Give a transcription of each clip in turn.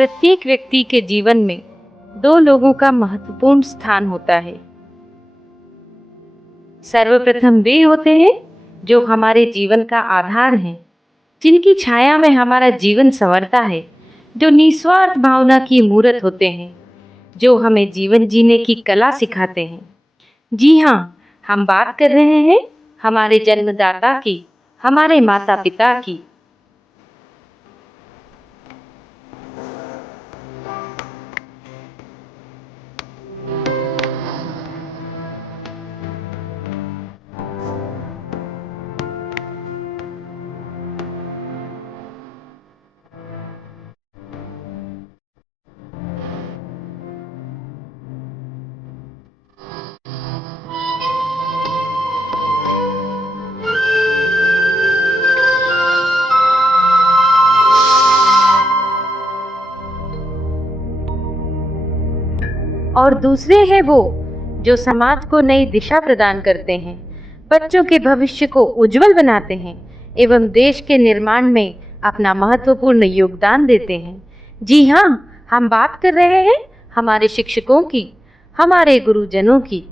प्रत्येक व्यक्ति के जीवन में दो लोगों का महत्वपूर्ण स्थान होता है। सर्वप्रथम वे होते हैं जो हमारे जीवन का आधार हैं, जिनकी छाया में हमारा जीवन संवरता है, जो निस्वार्थ भावना की मूर्त होते हैं, जो हमें जीवन जीने की कला सिखाते हैं। जी हाँ, हम बात कर रहे हैं हमारे जन्मदाता की, हमारे माता पिता की। और दूसरे हैं वो जो समाज को नई दिशा प्रदान करते हैं, बच्चों के भविष्य को उज्जवल बनाते हैं एवं देश के निर्माण में अपना महत्वपूर्ण योगदान देते हैं। जी हाँ, हम बात कर रहे हैं हमारे शिक्षकों की, हमारे गुरुजनों की।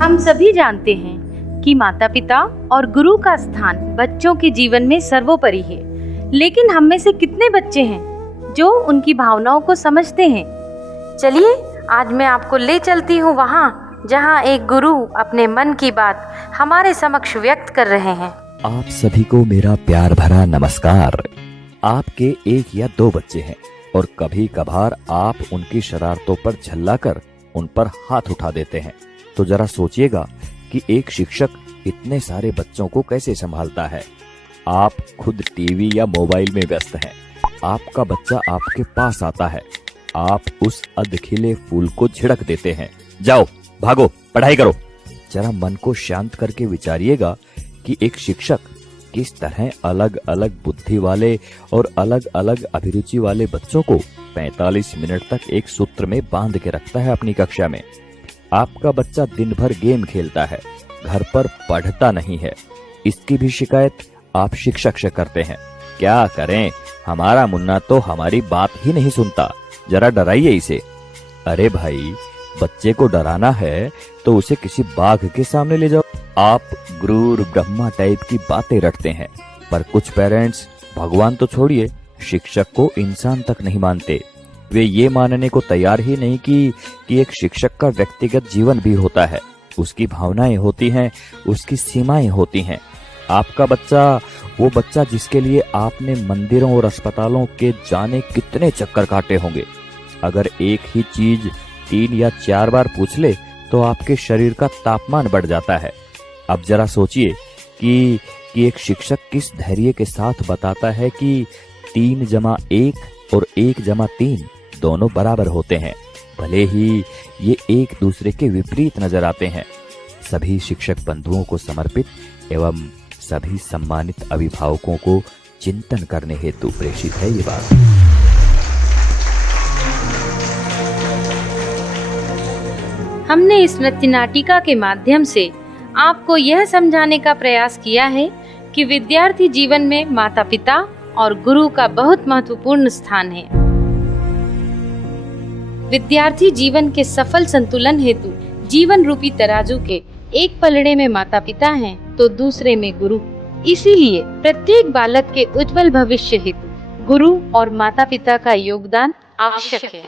हम सभी जानते हैं कि माता पिता और गुरु का स्थान बच्चों के जीवन में सर्वोपरि है, लेकिन हम में से कितने बच्चे हैं जो उनकी भावनाओं को समझते हैं? चलिए, आज मैं आपको ले चलती हूँ वहाँ जहाँ एक गुरु अपने मन की बात हमारे समक्ष व्यक्त कर रहे हैं। आप सभी को मेरा प्यार भरा नमस्कार। आपके एक या दो बच्चे हैं और कभी कभार आप उनकी शरारतों पर झल्लाकर उन पर हाथ उठा देते हैं। तो जरा सोचिएगा कि एक शिक्षक इतने सारे बच्चों को कैसे संभालता है। आप खुद टीवी या मोबाइल में व्यस्त हैं, आपका बच्चा आपके पास आता है, आप उस अधखिले फूल को झिड़क देते हैं, जाओ भागो पढ़ाई करो। जरा मन को शांत करके विचारिएगा कि एक शिक्षक किस तरह अलग अलग बुद्धि वाले और अलग अलग अभिरुचि वाले बच्चों को 45 मिनट तक एक सूत्र में बांध के रखता है अपनी कक्षा में। आपका बच्चा दिन भर गेम खेलता है, घर पर पढ़ता नहीं है, इसकी भी शिकायत आप शिक्षक से करते हैं। क्या करें, हमारा मुन्ना तो हमारी बात ही नहीं सुनता, जरा डराइए इसे। अरे भाई, बच्चे को डराना है तो उसे किसी बाघ के सामने ले जाओ। आप गुरु ब्रह्मा टाइप की बातें रटते हैं, पर कुछ पेरेंट्स भगवान तो छोड़िए, शिक्षक को इंसान तक नहीं मानते। वे ये मानने को तैयार ही नहीं कि एक शिक्षक का व्यक्तिगत जीवन भी होता है, उसकी भावनाएं होती हैं, उसकी सीमाएं होती हैं। आपका बच्चा, वो बच्चा जिसके लिए आपने मंदिरों और अस्पतालों के जाने कितने चक्कर काटे होंगे, अगर एक ही चीज 3 या 4 बार पूछ ले तो आपके शरीर का तापमान बढ़ जाता है। अब जरा सोचिए कि एक शिक्षक किस धैर्य के साथ बताता है कि 3 जमा 1 और 1 जमा 3 दोनों बराबर होते हैं, भले ही ये एक दूसरे के विपरीत नजर आते हैं। सभी शिक्षक बंधुओं को समर्पित एवं सभी सम्मानित अभिभावकों को चिंतन करने हेतु प्रेषित है ये बात। हमने इस नृत्य नाटिका के माध्यम से आपको यह समझाने का प्रयास किया है कि विद्यार्थी जीवन में माता पिता और गुरु का बहुत महत्वपूर्ण स्थान है। विद्यार्थी जीवन के सफल संतुलन हेतु जीवन रूपी तराजू के एक पलड़े में माता पिता हैं तो दूसरे में गुरु। इसीलिए प्रत्येक बालक के उज्जवल भविष्य हेतु गुरु और माता पिता का योगदान आवश्यक है।